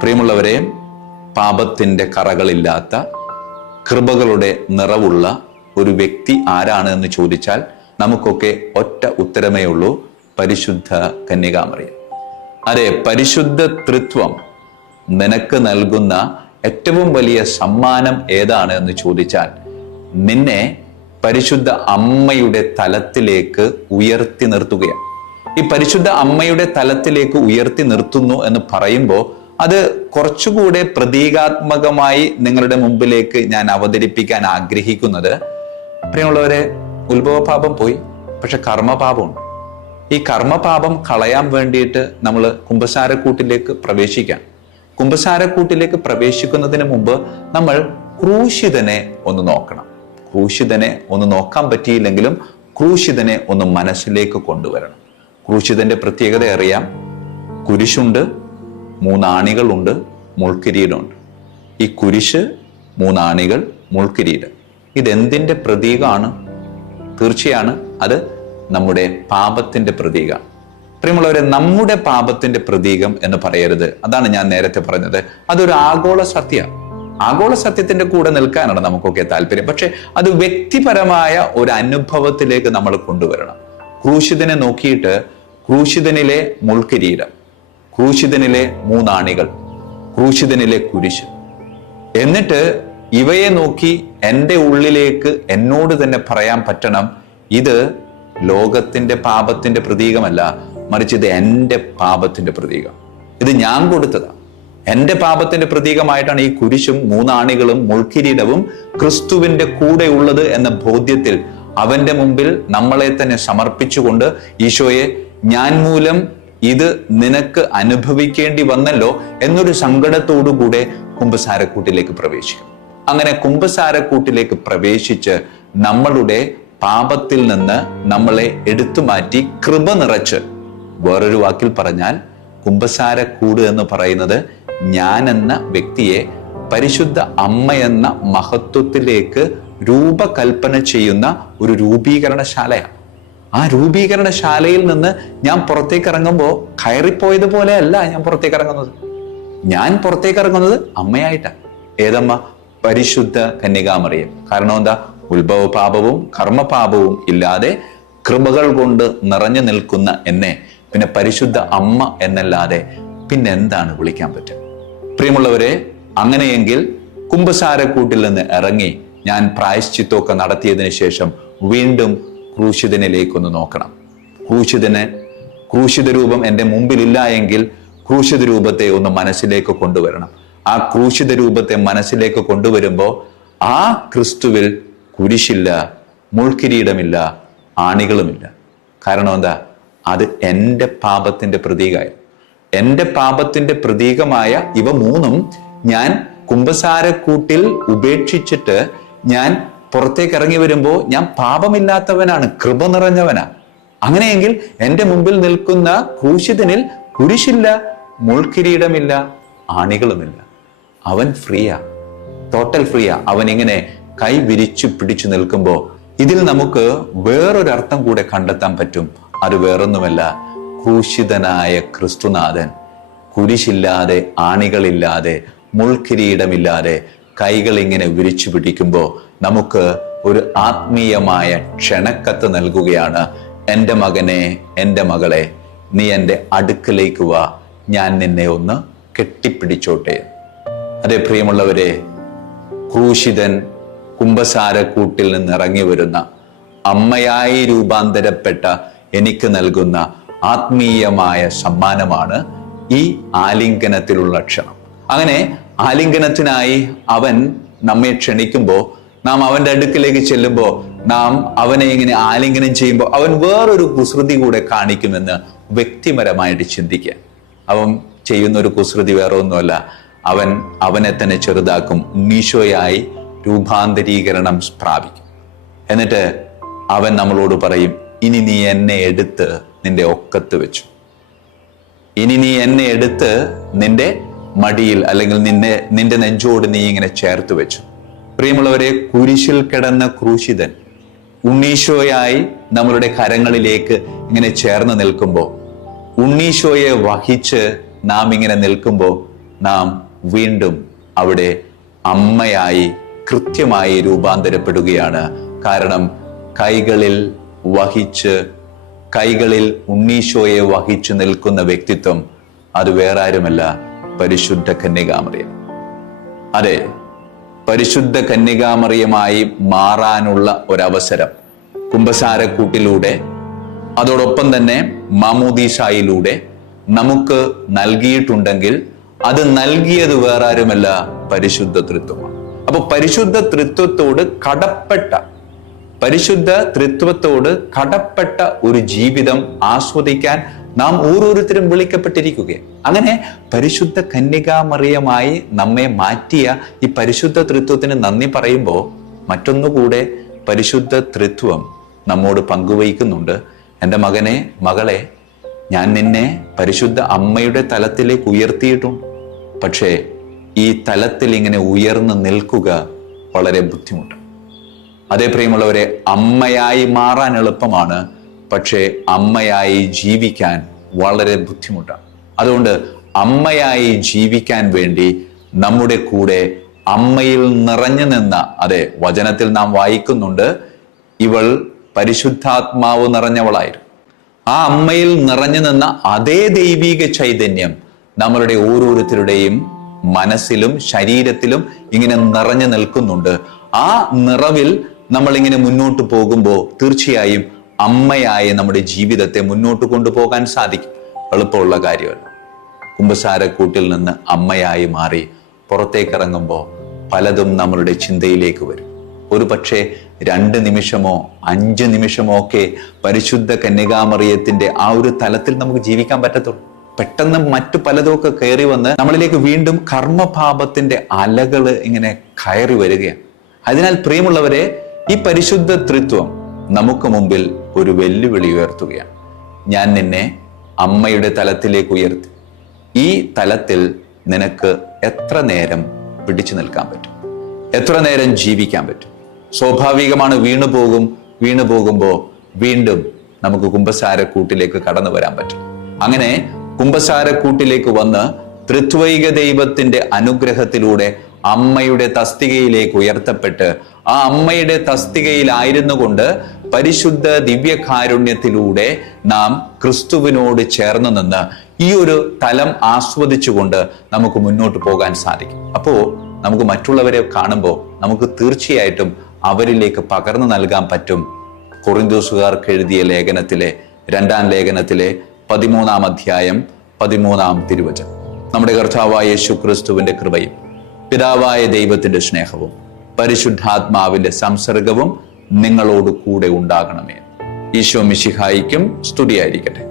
പ്രിയമുള്ളവരെ, പാപത്തിന്റെ കറകളില്ലാത്ത കൃപകളുടെ നിറവുള്ള ഒരു വ്യക്തി ആരാണ് എന്ന് ചോദിച്ചാൽ നമുക്കൊക്കെ ഒറ്റ ഉത്തരമേ ഉള്ളൂ: പരിശുദ്ധ കന്യകാമറിയം. അതെ, പരിശുദ്ധ തൃത്വം നിനക്ക് നൽകുന്ന ഏറ്റവും വലിയ സമ്മാനം ഏതാണ് എന്ന് ചോദിച്ചാൽ നിന്നെ പരിശുദ്ധ അമ്മയുടെ തലത്തിലേക്ക് ഉയർത്തി നിർത്തുകയാണ്. ഈ പരിശുദ്ധ അമ്മയുടെ തലത്തിലേക്ക് ഉയർത്തി നിർത്തുന്നു എന്ന് പറയുമ്പോൾ അത് കുറച്ചുകൂടെ പ്രതീകാത്മകമായി നിങ്ങളുടെ മുമ്പിലേക്ക് ഞാൻ അവതരിപ്പിക്കാൻ ആഗ്രഹിക്കുന്നത്, പ്രിയമുള്ളവരെ, ഉത്ഭവപാപം പോയി, പക്ഷെ കർമ്മപാപമുണ്ട്. ഈ കർമ്മപാപം കളയാൻ വേണ്ടിയിട്ട് നമ്മൾ കുമ്പസാരക്കൂട്ടിലേക്ക് പ്രവേശിക്കാം. കുമ്പസാരക്കൂട്ടിലേക്ക് പ്രവേശിക്കുന്നതിന് മുമ്പ് നമ്മൾ ക്രൂശിതനെ ഒന്ന് നോക്കണം. ക്രൂശിതനെ ഒന്ന് നോക്കാൻ പറ്റിയില്ലെങ്കിലും ക്രൂശിതനെ ഒന്ന് മനസ്സിലേക്ക് കൊണ്ടുവരണം. ക്രൂശിതന്റെ പ്രത്യേകത അറിയാം. കുരിശുണ്ട്, 3 ആണികളുണ്ട്, മുൾക്കിരീടമുണ്ട്. ഈ കുരിശ്, 3 ആണികൾ, മുൾക്കിരീടം, ഇതെന്തിന്റെ പ്രതീകമാണ്? തീർച്ചയാണ് അത് നമ്മുടെ പാപത്തിന്റെ പ്രതീകമാണ്. പ്രിയമുള്ളവരെ, നമ്മുടെ പാപത്തിന്റെ പ്രതീകം എന്ന് പറയരുത്. അതാണ് ഞാൻ നേരത്തെ പറഞ്ഞത്. അതൊരു ആഗോള സത്യമാണ്. ആഗോള സത്യത്തിന്റെ കൂടെ നിൽക്കാനാണ് നമുക്കൊക്കെ താല്പര്യം. പക്ഷെ അത് വ്യക്തിപരമായ ഒരു അനുഭവത്തിലേക്ക് നമ്മൾ കൊണ്ടുവരണം. ക്രൂശിതനെ നോക്കിയിട്ട് ക്രൂശിതനിലെ മുൾക്കിരീടം, ക്രൂശിതനിലെ 3 ആണികൾ, ക്രൂശിതനിലെ കുരിശ്, എന്നിട്ട് ഇവയെ നോക്കി എൻ്റെ ഉള്ളിലേക്ക് എന്നോട് തന്നെ പറയാൻ പറ്റണം, ഇത് ലോകത്തിന്റെ പാപത്തിന്റെ പ്രതീകമല്ല, മറിച്ച് ഇത് എൻ്റെ പാപത്തിന്റെ പ്രതീകം. ഇത് ഞാൻ കൊടുത്തതാ. എൻ്റെ പാപത്തിന്റെ പ്രതീകമായിട്ടാണ് ഈ കുരിശും 3 ആണികളും മുൾക്കിരീടവും ക്രിസ്തുവിന്റെ കൂടെ ഉള്ളത് എന്ന ബോധ്യത്തിൽ അവന്റെ മുമ്പിൽ നമ്മളെ തന്നെ സമർപ്പിച്ചുകൊണ്ട്, ഈശോയെ, ഞാൻ മൂലം ഇത് നിനക്ക് അനുഭവിക്കേണ്ടി വന്നല്ലോ എന്നൊരു സങ്കടത്തോടുകൂടെ കുമ്പസാരക്കൂട്ടിലേക്ക് പ്രവേശിക്കും. അങ്ങനെ കുമ്പസാരക്കൂട്ടിലേക്ക് പ്രവേശിച്ച് നമ്മളുടെ പാപത്തിൽ നിന്ന് നമ്മളെ എടുത്തു മാറ്റി കൃപ നിറച്ച്, വേറൊരു വാക്കിൽ പറഞ്ഞാൽ കുമ്പസാരക്കൂട് എന്ന് പറയുന്നത് ഞാൻ എന്ന വ്യക്തിയെ പരിശുദ്ധ അമ്മ എന്ന മഹത്വത്തിലേക്ക് രൂപകൽപ്പന ചെയ്യുന്ന ഒരു രൂപീകരണശാലയാണ്. ആ രൂപീകരണശാലയിൽ നിന്ന് ഞാൻ പുറത്തേക്ക് ഇറങ്ങുമ്പോൾ കയറിപ്പോയതുപോലെ അല്ല ഞാൻ പുറത്തേക്ക് ഇറങ്ങുന്നത്. ഞാൻ പുറത്തേക്ക് ഇറങ്ങുന്നത് അമ്മയായിട്ടാണ്. ഏതമ്മ? പരിശുദ്ധ കന്യകാമറിയം. കാരണം എന്താ? ഉത്ഭവ പാപവും കർമ്മപാപവും ഇല്ലാതെ കൃപകൾ കൊണ്ട് നിറഞ്ഞു നിൽക്കുന്ന എന്നെ പിന്നെ പരിശുദ്ധ അമ്മ എന്നല്ലാതെ പിന്നെ എന്താണ് വിളിക്കാൻ പറ്റുക? പ്രിയമുള്ളവരെ, അങ്ങനെയെങ്കിൽ കുമ്പസാരക്കൂട്ടിൽ നിന്ന് ഇറങ്ങി ഞാൻ പ്രായശ്ചിത്തമൊക്കെ നടത്തിയതിനു ശേഷം വീണ്ടും ക്രൂശിതനിലേക്കൊന്ന് നോക്കണം. ക്രൂശിത രൂപം എൻ്റെ മുമ്പിലില്ല എങ്കിൽ ക്രൂശിത രൂപത്തെ ഒന്ന് മനസ്സിലേക്ക് കൊണ്ടുവരണം. ആ ക്രൂശിത രൂപത്തെ മനസ്സിലേക്ക് കൊണ്ടുവരുമ്പോൾ ആ ക്രിസ്തുവിൽ കുരിശില്ല, മുൾക്കിരീടമില്ല, ആണികളുമില്ല. കാരണം എന്താ? അത് എൻ്റെ പാപത്തിന്റെ പ്രതീകമായി. എൻ്റെ പാപത്തിന്റെ പ്രതീകമായ ഇവ 3ഉം ഞാൻ കുമ്പസാരക്കൂട്ടിൽ ഉപേക്ഷിച്ചിട്ട് ഞാൻ പുറത്തേക്ക് ഇറങ്ങി വരുമ്പോൾ ഞാൻ പാപമില്ലാത്തവനാണ്, കൃപ നിറഞ്ഞവനാണ്. അങ്ങനെയെങ്കിൽ എൻ്റെ മുമ്പിൽ നിൽക്കുന്ന ക്രൂശിതനിൽ കുരിശില്ല, മുൾക്കിരീടമില്ല, ആണികളുമില്ല. അവൻ ഫ്രീയാ, ടോട്ടൽ ഫ്രീയാ. അവൻ ഇങ്ങനെ കൈ വിരിച്ചു പിടിച്ചു നിൽക്കുമ്പോൾ ഇതിൽ നമുക്ക് വേറൊരർത്ഥം കൂടെ കണ്ടെത്താൻ പറ്റും. അത് വേറൊന്നുമല്ല, ക്രൂശിതനായ ക്രിസ്തുനാഥൻ കുരിശില്ലാതെ, ആണികളില്ലാതെ, മുൾക്കിരീടമില്ലാതെ കൈകൾ ഇങ്ങനെ വിരിച്ചു പിടിക്കുമ്പോൾ നമുക്ക് ഒരു ആത്മീയമായ ക്ഷണക്കത്ത് നൽകുകയാണ്. എൻ്റെ മകനെ, എൻ്റെ മകളെ, നീ എൻ്റെ അടുക്കലേക്ക് വാ, ഞാൻ നിന്നെ ഒന്ന് കെട്ടിപ്പിടിച്ചോട്ടെ. അതേ പ്രിയമുള്ളവരെ, ക്രൂശിതൻ കുമ്പസാരക്കൂട്ടിൽ നിന്ന് ഇറങ്ങി വരുന്ന അമ്മയായി രൂപാന്തരപ്പെട്ട എനിക്ക് നൽകുന്ന ആത്മീയമായ സമ്മാനമാണ് ഈ ആലിംഗനത്തിലുള്ള ക്ഷണം. അങ്ങനെ ആലിംഗനത്തിനായി അവൻ നമ്മെ ക്ഷണിക്കുമ്പോൾ, നാം അവന്റെ അടുക്കിലേക്ക് ചെല്ലുമ്പോൾ, നാം അവനെ ഇങ്ങനെ ആലിംഗനം ചെയ്യുമ്പോൾ അവൻ വേറൊരു കുസൃതി കൂടെ കാണിക്കുമെന്ന് വ്യക്തിപരമായിട്ട് ചിന്തിക്കുക. അവൻ ചെയ്യുന്ന ഒരു കുസൃതി വേറെ ഒന്നുമല്ല, അവനെ തന്നെ ചെറുതാക്കും, ഉണ്ണീശോയായി രൂപാന്തരീകരണം പ്രാപിക്കും. എന്നിട്ട് അവൻ നമ്മളോട് പറയും, ഇനി നീ എന്നെ എടുത്ത് നിന്റെ ഒക്കത്ത് വെച്ചു, ഇനി നീ എന്നെ എടുത്ത് നിന്റെ മടിയിൽ അല്ലെങ്കിൽ നിന്റെ നെഞ്ചോട് നീ ഇങ്ങനെ ചേർത്ത് വെച്ചു. പ്രിയമുള്ളവരെ, കുരിശിൽ കിടന്ന ക്രൂശിതൻ ഉണ്ണീശോയായി നമ്മളുടെ കരങ്ങളിലേക്ക് ഇങ്ങനെ ചേർന്ന് നിൽക്കുമ്പോൾ, ഉണ്ണീശോയെ വഹിച്ച് നാം ഇങ്ങനെ നിൽക്കുമ്പോൾ നാം വീണ്ടും അവിടെ അമ്മയായി കൃത്യമായി രൂപാന്തരപ്പെടുകയാണ്. കാരണം കൈകളിൽ ഉണ്ണീശോയെ വഹിച്ചു നിൽക്കുന്ന വ്യക്തിത്വം അത് വേറെ ആരുമല്ല, പരിശുദ്ധ കന്യകാമറിയം. അതെ, പരിശുദ്ധ കന്യകാമറിയമായി മാറാനുള്ള ഒരവസരം കുമ്പസാരക്കൂട്ടിലൂടെ, അതോടൊപ്പം തന്നെ മാമോദീസായിലൂടെ നമുക്ക് നൽകിയിട്ടുണ്ടെങ്കിൽ അത് നൽകിയത് വേറെ ആരുമല്ല, പരിശുദ്ധ തൃത്വമാണ്. അപ്പൊ പരിശുദ്ധ തൃത്വത്തോട് കടപ്പെട്ട ഒരു ജീവിതം ആസ്വദിക്കാൻ നാം ഓരോരുത്തരും വിളിക്കപ്പെട്ടിരിക്കുകയാണ്. അങ്ങനെ പരിശുദ്ധ കന്യകാമറിയമായി നമ്മെ മാറ്റിയ ഈ പരിശുദ്ധ തൃത്വത്തിന് നന്ദി പറയുമ്പോൾ മറ്റൊന്നുകൂടെ പരിശുദ്ധ തൃത്വം നമ്മോട് പങ്കുവയ്ക്കുന്നുണ്ട്. എൻ്റെ മകനെ, മകളെ, ഞാൻ നിന്നെ പരിശുദ്ധ അമ്മയുടെ തലത്തിലേക്ക് ഉയർത്തിയിട്ടുണ്ട്. പക്ഷേ ഈ തലത്തിൽ ഇങ്ങനെ ഉയർന്നു നിൽക്കുക വളരെ ബുദ്ധിമുട്ടാണ്. അതേ പ്രിയമുള്ളവരെ, അമ്മയായി മാറാൻ എളുപ്പമാണ്, പക്ഷേ അമ്മയായി ജീവിക്കാൻ വളരെ ബുദ്ധിമുട്ടാണ്. അതുകൊണ്ട് അമ്മയായി ജീവിക്കാൻ വേണ്ടി നമ്മുടെ കൂടെ അമ്മയിൽ നിറഞ്ഞു നിന്ന, അതെ, വചനത്തിൽ നാം വായിക്കുന്നുണ്ട്, ഇവൾ പരിശുദ്ധാത്മാവ് നിറഞ്ഞവളായിരുന്നു. ആ അമ്മയിൽ നിറഞ്ഞു നിന്ന അതേ ദൈവിക ചൈതന്യം നമ്മളുടെ ഓരോരുത്തരുടെയും മനസ്സിലും ശരീരത്തിലും ഇങ്ങനെ നിറഞ്ഞു നിൽക്കുന്നുണ്ട്. ആ നിറവിൽ നമ്മളിങ്ങനെ മുന്നോട്ട് പോകുമ്പോൾ തീർച്ചയായും അമ്മയായ നമ്മുടെ ജീവിതത്തെ മുന്നോട്ട് കൊണ്ടുപോകാൻ സാധിക്കും. എളുപ്പമുള്ള കാര്യമല്ല. കുമ്പസാരക്കൂട്ടിൽ നിന്ന് അമ്മയായി മാറി പുറത്തേക്ക് ഇറങ്ങുമ്പോൾ പലതും നമ്മളുടെ ചിന്തയിലേക്ക് വരും. ഒരു പക്ഷേ 2 നിമിഷമോ 5 നിമിഷമോ ഒക്കെ പരിശുദ്ധ കന്യകാമറിയത്തിന്റെ ആ ഒരു തലത്തിൽ നമുക്ക് ജീവിക്കാൻ പറ്റത്തുള്ളൂ. പെട്ടെന്ന് മറ്റു പലതൊക്കെ കയറി വന്ന് നമ്മളിലേക്ക് വീണ്ടും കർമ്മപാപത്തിന്റെ അലകള് ഇങ്ങനെ കയറി വരികയാണ്. അതിനാൽ പ്രിയമുള്ളവരെ, ഈ പരിശുദ്ധ തൃത്വം നമുക്ക് മുമ്പിൽ ഒരു വെല്ലുവിളി ഉയർത്തുകയാണ്. ഞാൻ നിന്നെ അമ്മയുടെ തലത്തിലേക്ക് ഉയർത്തി. ഈ തലത്തിൽ നിനക്ക് എത്ര നേരം പിടിച്ചു നിൽക്കാൻ പറ്റും? എത്ര നേരം ജീവിക്കാൻ പറ്റും? സ്വാഭാവികമാണ്, വീണു പോകുമ്പോൾ വീണ്ടും നമുക്ക് കുമ്പസാരക്കൂട്ടിലേക്ക് കടന്നു വരാൻ പറ്റും. അങ്ങനെ കുമ്പസാരക്കൂട്ടിലേക്ക് വന്ന് ത്രിത്വൈക ദൈവത്തിന്റെ അനുഗ്രഹത്തിലൂടെ അമ്മയുടെ തസ്തികയിലേക്ക് ഉയർത്തപ്പെട്ട് ആ അമ്മയുടെ തസ്തികയിലായിരുന്നു കൊണ്ട് പരിശുദ്ധ ദിവ്യകാരുണ്യത്തിലൂടെ നാം ക്രിസ്തുവിനോട് ചേർന്ന് നിന്ന് ഈ ഒരു തലം ആസ്വദിച്ചുകൊണ്ട് നമുക്ക് മുന്നോട്ട് പോകാൻ സാധിക്കും. അപ്പോ നമുക്ക് മറ്റുള്ളവരെ കാണുമ്പോൾ നമുക്ക് തീർച്ചയായിട്ടും അവരിലേക്ക് പകർന്നു നൽകാൻ പറ്റും. കൊറിന്തോസുകാർക്ക് എഴുതിയ ലേഖനത്തിലെ 2-ാം ലേഖനത്തിലെ 13-ാം അധ്യായം 13-ാം തിരുവചനം. നമ്മുടെ കർത്താവായ യേശു ക്രിസ്തുവിന്റെ കൃപയും പിതാവായ ദൈവത്തിന്റെ സ്നേഹവും പരിശുദ്ധാത്മാവിന്റെ സംസർഗവും നിങ്ങളോട് കൂടെ ഉണ്ടാകണമേ. ഈശോ മിശിഹായിക്കും സ്തുതിയായിരിക്കട്ടെ.